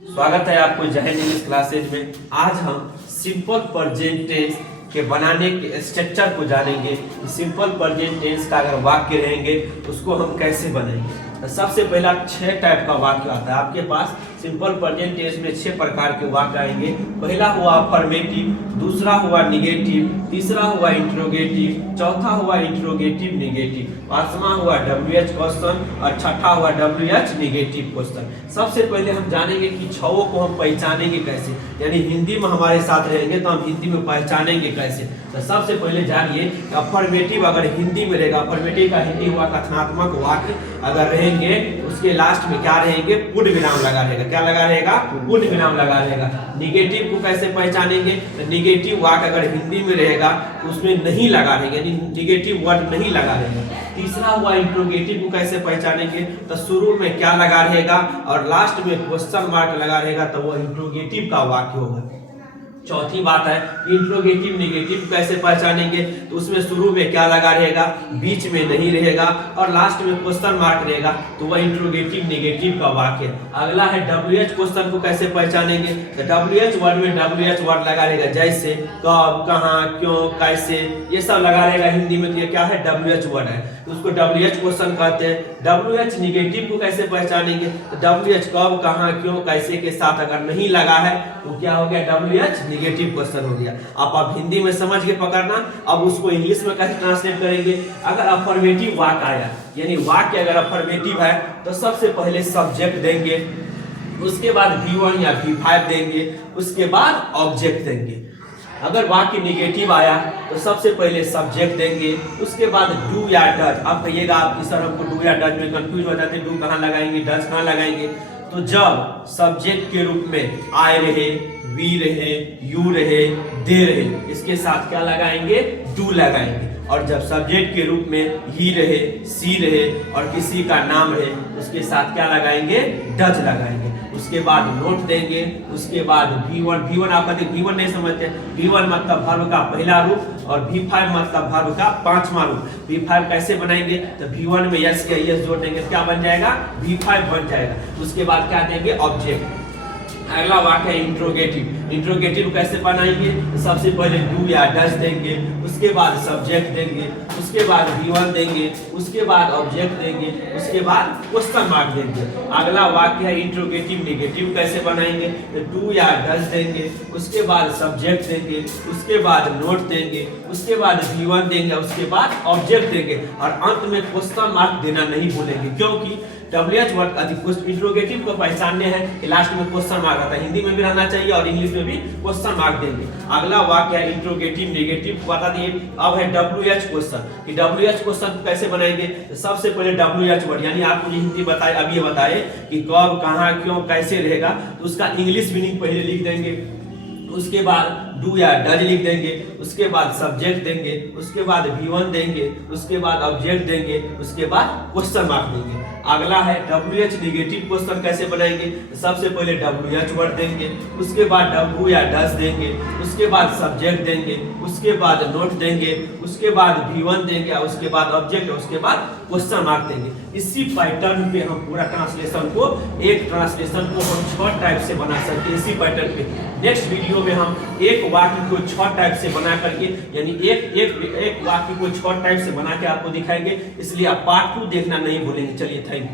स्वागत है आपको जय हिंद इंग्लिश क्लासेज में। आज हम सिंपल प्रेजेंट टेंस के बनाने के स्ट्रक्चर को जानेंगे। सिंपल प्रेजेंट टेंस का अगर वाक्य रहेंगे उसको हम कैसे बनाएंगे। तो सबसे पहला 6 टाइप का वाक्य आता है आपके पास। सिंपल प्रेजेंट टेंस में 6 प्रकार के वाक्य आएंगे। पहला हुआ अफर्मेटिव, दूसरा हुआ निगेटिव, तीसरा हुआ इंट्रोगेटिव, चौथा हुआ इंट्रोगेटिव निगेटिव, पांचवा हुआ WH क्वेश्चन और छठा हुआ WH निगेटिव क्वेश्चन। सबसे पहले हम जानेंगे कि छवों को हम पहचानेंगे कैसे, यानी हिंदी में हमारे साथ रहेंगे तो हम हिंदी में पहचानेंगे कैसे। तो सबसे पहले जानिए अफर्मेटिव अगर हिंदी में रहेगा, अफर्मेटिव का हिंदी हुआ कथनात्मक वाक्य अगर रहेंगे उसके लास्ट में क्या रहेंगे, पूर्ण विराम लगा रहेगा। क्या लगा रहेगा? पूर्ण विराम लगा रहेगा। निगेटिव को कैसे पहचानेंगे? तो निगेटिव वाक्य अगर हिंदी में रहेगा तो उसमें नहीं लगा रहेगा, यानी निगेटिव वर्ड नहीं लगा रहेगा। तीसरा हुआ इंट्रोगेटिव को कैसे पहचानेंगे? तो शुरू में क्या लगा रहेगा और लास्ट में क्वेश्चन मार्क लगा रहेगा, तो वो इंट्रोगेटिव का वाक्य होगा। चौथी बात है इंट्रोगेटिव निगेटिव कैसे पहचानेंगे? तो उसमें शुरू में क्या लगा रहेगा, बीच में नहीं रहेगा और लास्ट में क्वेश्चन मार्क रहेगा, तो वह इंट्रोगेटिव निगेटिव का वाक्य। अगला है WH क्वेश्चन को कैसे पहचानेंगे? तो WH वर्ड में WH वर्ड लगा रहेगा, जैसे कब, कहाँ, क्यों, कैसे, ये सब लगा रहेगा हिंदी में। तो ये क्या है? WH वर्ड है, तो उसको WH क्वेश्चन कहते हैं। WH निगेटिव को कैसे पहचानेंगे? तो WH कब, कहाँ, क्यों, कैसे के साथ अगर नहीं लगा है तो क्या हो गया? WH निगेटिव क्वेश्चन हो गया। आप हिंदी में समझ के पकड़ना। अब उसको इंग्लिश में कैसे ट्रांसलेट करेंगे? अगर अफर्मेटिव वाक्य आया, यानी वाक्य अगर अफर्मेटिव है तो सबसे पहले सब्जेक्ट देंगे, उसके बाद V1 या V5 देंगे, उसके बाद ऑब्जेक्ट देंगे। अगर वाक्य निगेटिव आया तो सबसे पहले सब्जेक्ट देंगे, उसके बाद डू या डज। आप कहिएगा आप सर हमको डू या डज में कंफ्यूज हो जाते हैं, डू कहाँ लगाएंगे, डज कहाँ लगाएंगे? तो जब सब्जेक्ट के रूप में आई रहे, वी रहे, यू रहे, दे रहे, इसके साथ क्या लगाएंगे? डू लगाएंगे। और जब सब्जेक्ट के रूप में ही रहे, सी रहे और किसी का नाम रहे, उसके साथ क्या लगाएंगे? डज लगाएंगे। उसके बाद नोट देंगे, उसके बाद V1 आप कहते V1 नहीं समझते, V1 मतलब वर्ब का पहला रूप और V5 मतलब वर्ब का पांचवा रूप। V5 कैसे बनाएंगे? तो V1 में यस या यस जोड़ देंगे, क्या बन जाएगा? V5 बन जाएगा। उसके बाद क्या देंगे? ऑब्जेक्ट। अगला वाक्य है इंट्रोगेटिव। इंट्रोगेटिव कैसे बनाएंगे? तो सबसे पहले डू या डज देंगे, उसके बाद सब्जेक्ट देंगे, उसके बाद V1 देंगे, उसके बाद ऑब्जेक्ट देंगे, उसके बाद क्वेश्चन मार्क देंगे। अगला वाक्य है इंट्रोगेटिव निगेटिव कैसे बनाएंगे? तो डू या डज देंगे, उसके बाद सब्जेक्ट देंगे, उसके बाद नोट देंगे, उसके बाद V1 देंगे, उसके बाद ऑब्जेक्ट देंगे और अंत में क्वेश्चन मार्क देना नहीं भूलेंगे, क्योंकि WH वर्ड अधिक इंट्रोगेटिव को पहचानने हैं कि लास्ट में क्वेश्चन मार्क आता है। हिंदी में भी रहना चाहिए और इंग्लिश में भी क्वेश्चन मार्क देंगे। अगला वाक्य है इंट्रोगेटिव निगेटिव बता दिए। अब है WH क्वेश्चन कि WH क्वेश्चन कैसे बनाएंगे? तो सबसे पहले WH वर्ड, यानी आपको जो हिंदी बताए अभी ये बताए कि कब, कहाँ, क्यों, कैसे रहेगा, तो उसका इंग्लिश मीनिंग पहले लिख देंगे, उसके बाद डू या डज लिख देंगे, उसके बाद सब्जेक्ट देंगे, उसके बाद V1 देंगे, उसके बाद ऑब्जेक्ट देंगे, उसके बाद क्वेश्चन मार्क देंगे। अगला है WH निगेटिव क्वेश्चन कैसे बनाएंगे? सबसे पहले WH वर्ड देंगे, उसके बाद डू या डज देंगे, उसके बाद सब्जेक्ट देंगे, उसके बाद नोट देंगे, उसके बाद V1 देंगे, उसके बाद ऑब्जेक्ट, उसके बाद क्वेश्चन मार्क देंगे। इसी पैटर्न पे हम पूरा ट्रांसलेशन को, एक ट्रांसलेशन को हम 6 टाइप से बना सकते हैं। इसी पैटर्न पे नेक्स्ट वीडियो में हम एक वाक्य को 6 टाइप से बना करके, यानी एक वाक्य को 6 टाइप से बना के आपको दिखाएंगे, इसलिए आप पार्ट 2 देखना नहीं भूलेंगे। चलिए थैंक यू।